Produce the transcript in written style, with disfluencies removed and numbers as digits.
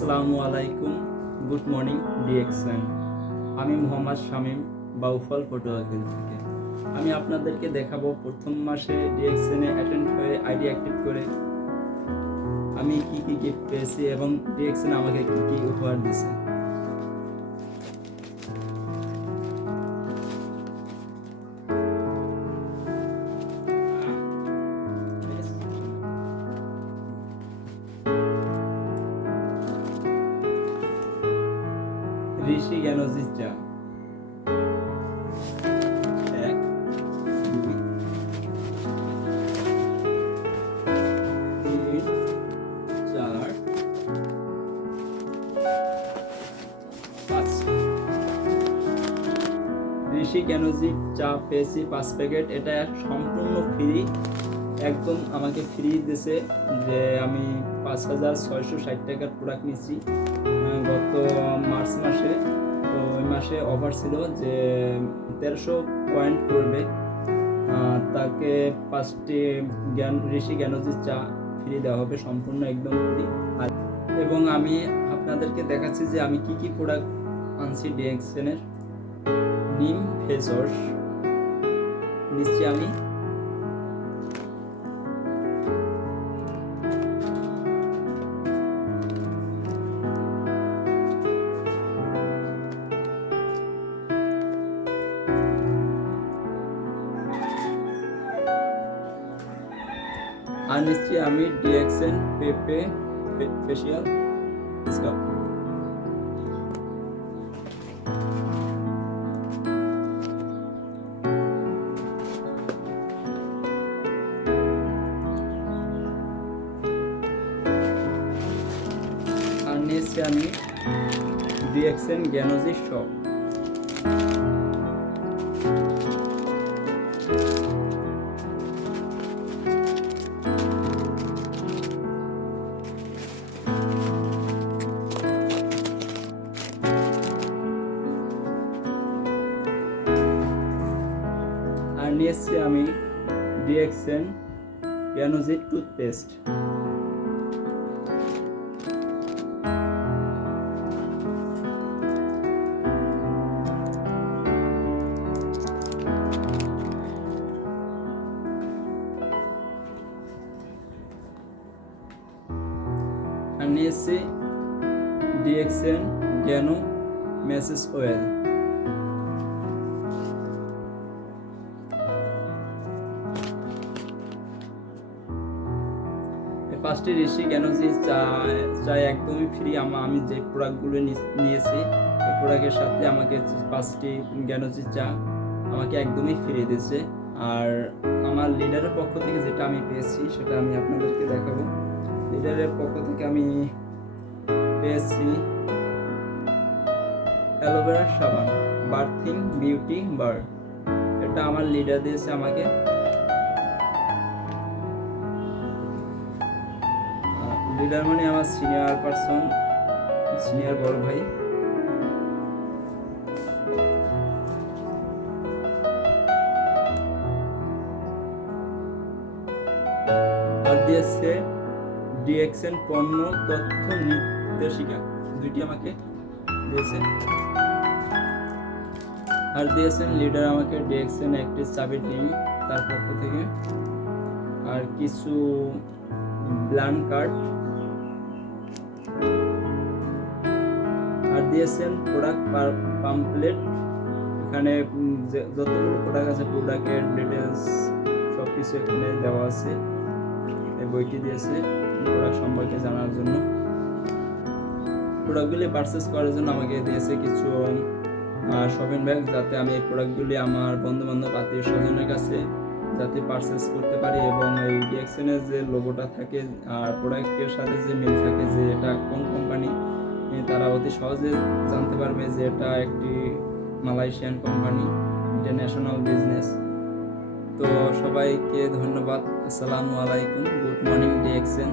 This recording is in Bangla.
আসসালামু আলাইকুম, গুড মর্নিং ডিএক্সএন। আমি মোহাম্মদ শামীম, বাউফল পটুয়াখালী থেকে। আমি আপনাদেরকে দেখাবো প্রথম মাসে ডিএক্সএনে অ্যাটেন্ড হয়ে আইডি অ্যাক্টিভ করে আমি কি কি গিফট পেয়েছি এবং ডিএক্সএন আমাকে কি কি উপহার দিয়েছে। ঋষি জ্ঞানজি চা 1, 2, 3, 4, 5। ঋষি জ্ঞানজি চা পেয়েছি 5 প্যাকেট। এটা সম্পূর্ণ ফ্রি, একদম আমাকে ফ্রি দিয়েছে। যে আমি 5,660 টাকার প্রোডাক্ট নিয়েছি গত মার্চ মাসে। তো ওই মাসে অফার ছিল যে 1300 পয়েন্ট করবে তাকে 5টি ঋষি জ্ঞানজি চা ফ্রি দেওয়া হবে, সম্পূর্ণ একদম ফ্রি। আর এবং আমি আপনাদেরকে দেখাচ্ছি যে আমি কি কি প্রোডাক্ট আনছি। ডিএক্সএনের নিম ফেস ওয়াশ নিচ্ছি আমি। আর নিচ্ছি আমি ডিএক্সএন পেপে ফেশিয়াল স্কাব। আর নিচ্ছি আমি ডিএক্সএন জ্ঞানজি শপ। আর নিয়েছি আমি ডিএক্সএন জ্ঞানজি টুথপেস্ট। আর নিয়েছি ডিএক্সএন জ্ঞানো মেসেজ অয়েল। ফার্স্টে ঋষি জ্ঞানজি চা একদমই ফ্রি। আমি যে প্রোডাক্টগুলো নিয়েছি এই প্রোডাক্টের সাথে আমাকে 5টি জ্ঞানজি চা আমাকে একদমই ফ্রি দিয়েছে। আর আমার লিডারের পক্ষ থেকে যেটা আমি পেয়েছি সেটা আমি আপনাদেরকে দেখাবো। লিডারের পক্ষ থেকে আমি পেয়েছি অ্যালোভেরা সাবান বার্থিং বিউটি বার। এটা আমার লিডার দিয়েছে আমাকে। লিডার মানে আমার সিনিয়র পারসন, সিনিয়র বড় ভাই। আর দিয়েছে ডিএক্সএন পণ্য তথ্য নির্দেশিকা, 2টি আমাকে দিয়েছে। আর দিয়েছেন লিডার আমাকে ডিএক্সএন একটি চাবি টিম তার পক্ষ থেকে, আর কিছু ব্ল্যান্ড কার্ড। আর দিয়েছেন প্রোডাক্ট পাম্পলেট। এখানে যতগুলো প্রোডাক্ট আছে প্রোডাক্টের ডিটেলস সব কিছু এখানে দেওয়া আছে। এই বইটি দিয়েছে প্রোডাক্ট সম্পর্কে জানার জন্য। প্রোডাক্টগুলি পারচেস করার জন্য আমাকে দিয়েছে কিছু শপিং ব্যাগ, যাতে আমি এই প্রোডাক্টগুলি আমার বন্ধু বান্ধব আত্মীয় স্বজনের কাছে যাতে পারচেস করতে পারি। এবং এই ডিএক্সএনের যে লোগোটা থাকে আর প্রোডাক্টের সাথে যে মিল থাকে যে এটা কোন কোম্পানি, তারা অতি সহজে জানতে পারবে যে এটা একটি মালয়েশিয়ান কোম্পানি, ইন্টারন্যাশনাল বিজনেস। তো সবাইকে ধন্যবাদ। আসসালামু আলাইকুম, গুড মর্নিং ডিএক্সএন।